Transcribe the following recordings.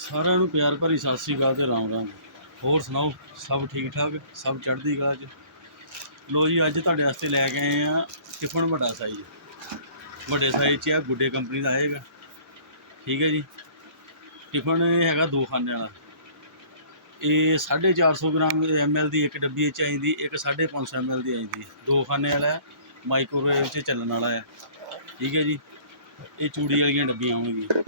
ਸਾਰਿਆਂ ਨੂੰ ਪਿਆਰ ਭਰੀ ਸਤਿ ਸ੍ਰੀ ਅਕਾਲ ਤੇ ਰਾਮ ਰਾਮ। ਹੋਰ ਸੁਣਾਓ ਸਭ ਠੀਕ ਠਾਕ? ਸਭ ਚੜ੍ਹਦੀ ਕਲਾ 'ਚ? ਲੋ ਜੀ ਅੱਜ ਤੁਹਾਡੇ ਵਾਸਤੇ ਲੈ ਕੇ ਆਏ ਆ ਟਿਫਨ ਵੱਡਾ ਸਾਈਜ਼ ਵੱਡੇ ਸਾਈਜ਼ 'ਚ ਆ ਗੁੱਡੇ ਕੰਪਨੀ ਦਾ ਆਏਗਾ ਠੀਕ ਹੈ ਜੀ। ਟਿਫਨ ਹੈਗਾ ਦੋ ਖਾਨੇ ਵਾਲਾ। ਇਹ 450 ਗ੍ਰਾਮ ਐਮਐਲ ਦੀ ਇੱਕ ਡੱਬੀ 'ਚ ਆਈਂਦੀ ਇੱਕ 550 ਐਮਐਲ ਦੀ ਆਈਂਦੀ ਦੋ। ਖਾਨੇ ਵਾਲਾ ਹੈ, ਮਾਈਕ੍ਰੋਵੇਵ 'ਚ ਚੱਲਣ ਵਾਲਾ ਹੈ। ਠੀਕ ਹੈ ਜੀ। ਇਹ ਚੂੜੀ ਵਾਲੀਆਂ ਡੱਬੀਆਂ ਆਉਣਗੀਆਂ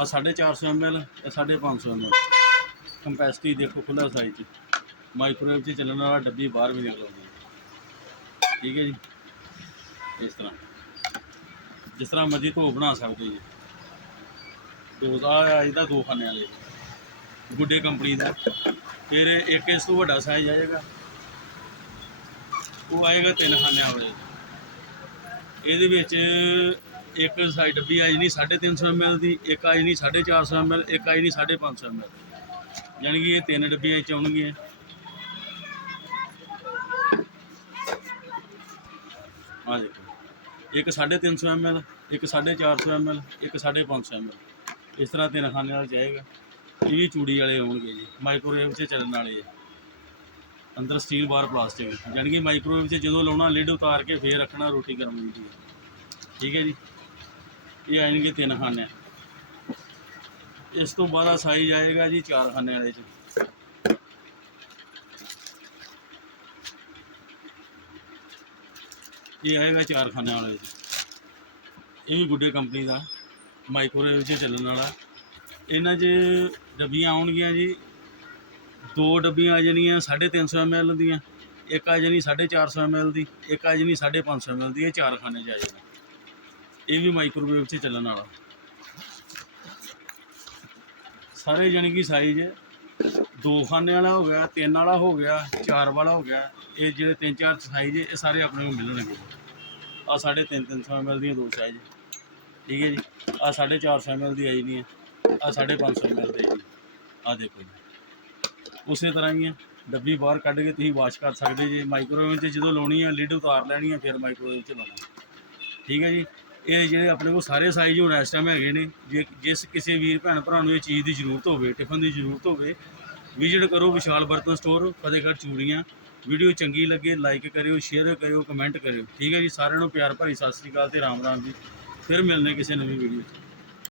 ਆ 450 ml ਤੇ 550 ml ਕੰਪੈਸਿਟੀ ਦੇਖੋ ਖੁੱਲਾ ਸਾਈਜ਼ ਚ। ਮਾਈਕ੍ਰੋਵੇਵ 'ਚ ਚੱਲਣ ਵਾਲਾ ਡੱਬੀ ਬਾਹਰ ਵੀ ਨਿਕਲ ਆਉਂਦੀ। ਹੈ ਠੀਕ ਹੈ ਜੀ? ਇਸ ਤਰ੍ਹਾਂ। ਜਿਸ ਤਰ੍ਹਾਂ ਮਰਜ਼ੀ ਧੋ ਬਣਾ ਸਕਦੇ ਜੀ। ਦੋਜ਼ਾ ਆ ਇਹਦਾ ਦੋ ਖਾਨੇ ਵਾਲੇ। ਗੁੱਡੇ ਕੰਪਨੀ ਦਾ। ਫਿਰ ਇੱਕ ਇਸ ਤੋਂ ਵੱਡਾ ਸਾਈਜ਼ ਆਏਗਾ ਉਹ ਆਏਗਾ ਤਿੰਨ ਖਾਨਿਆਂ ਵਾਲੇ। ਇਹਦੇ ਵਿੱਚ ਇੱਕ ਸਾਈਡ ਡੱਬੀ ਆਈ ਨਹੀਂ 350 ml ਦੀ, ਇੱਕ ਆਈ ਨਹੀਂ 450 ml ਇੱਕ ਆਈ ਨਹੀਂ 550 ml ਯਾਨੀ ਕਿ ਇਹ ਤਿੰਨ ਡੱਬੀਆਂ ਚ ਆਉਣਗੀਆਂ। ਆ ਦੇਖੋ, ਇੱਕ 350 ml ਇੱਕ 450 ml ਇੱਕ 550 ml ਇਸ ਤਰ੍ਹਾਂ ਤਿੰਨ ਖਾਨੇ ਵਾਲਾ ਜਾਏਗਾ। ਇਹ ਵੀ ਚੂੜੀ ਵਾਲੇ ਹੋਣਗੇ ਜੀ ਮਾਈਕ੍ਰੋਵੇਵ 'ਚ ਚੱਲਣ ਵਾਲੇ ਜੀ ਅੰਦਰ ਸਟੀਲ ਬਾਰ ਪਲਾਸਟਿਕ ਯਾਨੀ ਕਿ ਮਾਈਕ੍ਰੋਵੇਵ 'ਚ ਜਦੋਂ ਲਾਉਣਾ ਲਿਡ ਉਤਾਰ ਕੇ ਫੇਰ ਰੱਖਣਾ ਰੋਟੀ ਗਰਮ ਹੁੰਦੀ ਹੈ ਠੀਕ ਹੈ ਜੀ? ਇਹ ਆਣਗੇ ਤਿੰਨ ਖਾਨੇ ਇਸ ਤੋਂ ਬਾਅਦ ਆ ਸਾਈਜ਼ ਆਏਗਾ ਜੀ ਚਾਰ ਖਾਨੇ ਵਾਲੇ 'ਚ। ਇਹ ਆਏਗਾ ਚਾਰ ਖਾਨੇ ਵਾਲੇ 'ਚ। ਇਹ ਵੀ ਗੁੱਡੇ ਕੰਪਨੀ ਦਾ ਮਾਈਕ੍ਰੋਵੇਵ 'ਚ ਚੱਲਣ ਵਾਲਾ। ਇਹਨਾਂ 'ਚ ਡੱਬੀਆਂ ਆਉਣਗੀਆਂ ਜੀ। ਦੋ ਡੱਬੀਆਂ ਆ ਜਾਣੀਆਂ 350 ml ਦੀਆਂ। ਇੱਕ ਆ ਜਾਣੀ 450 ml ਦੀ, ਇੱਕ ਆ ਜਾਣੀ 550 ml ਦੀ। ਇਹ ਚਾਰ ਖਾਨੇ 'ਚ ਆ ਜਾਣਾ ਇਹ ਵੀ ਮਾਈਕ੍ਰੋਵੇਵ 'ਚ ਚੱਲਣ ਵਾਲਾ। ਸਾਰੇ ਜਾਣੀ ਕਿ ਸਾਈਜ਼ ਦੋ ਖਾਨੇ ਵਾਲਾ ਹੋ ਗਿਆ, ਤਿੰਨ ਵਾਲਾ ਹੋ ਗਿਆ, ਚਾਰ ਵਾਲਾ ਹੋ ਗਿਆ। ਇਹ ਜਿਹੜੇ ਤਿੰਨ ਚਾਰ ਸਾਈਜ਼ ਇਹ ਸਾਰੇ ਆਪਣੇ ਨੂੰ ਮਿਲਣਗੇ। ਆ ਸਾਢੇ ਤਿੰਨ ਤਿੰਨ ਸੌ ml ਦੀਆਂ ਦੋ ਸਾਈਜ਼ ਠੀਕ ਹੈ ਜੀ? ਆ 450 ml ਦੀ ਆਈ ਨਹੀਂ ਹੈ। ਆ 550 ml ਦੀ ਆਈ ਆ ਦੇਖੋ ਜੀ। ਉਸੇ ਤਰ੍ਹਾਂ ਹੀ ਹੈ। ਡੱਬੀ ਬਾਹਰ ਕੱਢ ਕੇ ਤੁਸੀਂ ਵਾਸ਼ ਕਰ ਸਕਦੇ ਜੇ। ਮਾਈਕ੍ਰੋਵੇਵ 'ਚ ਜਦੋਂ ਲਾਉਣੀ ਹੈ ਲਿਡ ਉਤਾਰ ਲੈਣੀ ਹੈ, ਫਿਰ ਮਾਈਕ੍ਰੋਵੇਵ 'ਚ ਲਾਉਣਾ। ਠੀਕ ਹੈ ਜੀ? ਇਹ ਜਿਹੜੇ ਆਪਣੇ ਕੋਲ ਸਾਰੇ ਸਾਈਜ਼ ਹੁਣ ਇਸ ਟਾਈਮ ਹੈਗੇ ਨੇ, ਜੇ ਜਿਸ ਕਿਸੇ ਵੀਰ ਭੈਣ ਭਰਾ ਨੂੰ ਇਹ ਚੀਜ਼ ਦੀ ਜ਼ਰੂਰਤ ਹੋਵੇ ਟਿਫਨ ਦੀ ਜ਼ਰੂਰਤ ਹੋਵੇ ਵਿਜ਼ਿਟ ਕਰੋ ਵਿਸ਼ਾਲ ਬਰਤਨ ਸਟੋਰ ਫਤਿਹਗੜ੍ਹ ਚੂੜੀਆਂ। ਵੀਡੀਓ ਚੰਗੀ ਲੱਗੇ ਲਾਈਕ ਕਰਿਓ ਸ਼ੇਅਰ ਕਰਿਓ ਕਮੈਂਟ ਕਰਿਓ। ਠੀਕ ਹੈ ਜੀ, ਸਾਰਿਆਂ ਨੂੰ ਪਿਆਰ ਭਰੀ ਸਤਿ ਸ੍ਰੀ ਅਕਾਲ ਤੇ ਰਾਮ ਰਾਮ ਜੀ। ਫਿਰ ਮਿਲਨੇ ਕਿਸੇ ਨਵੀਂ ਵੀਡੀਓ 'ਚ।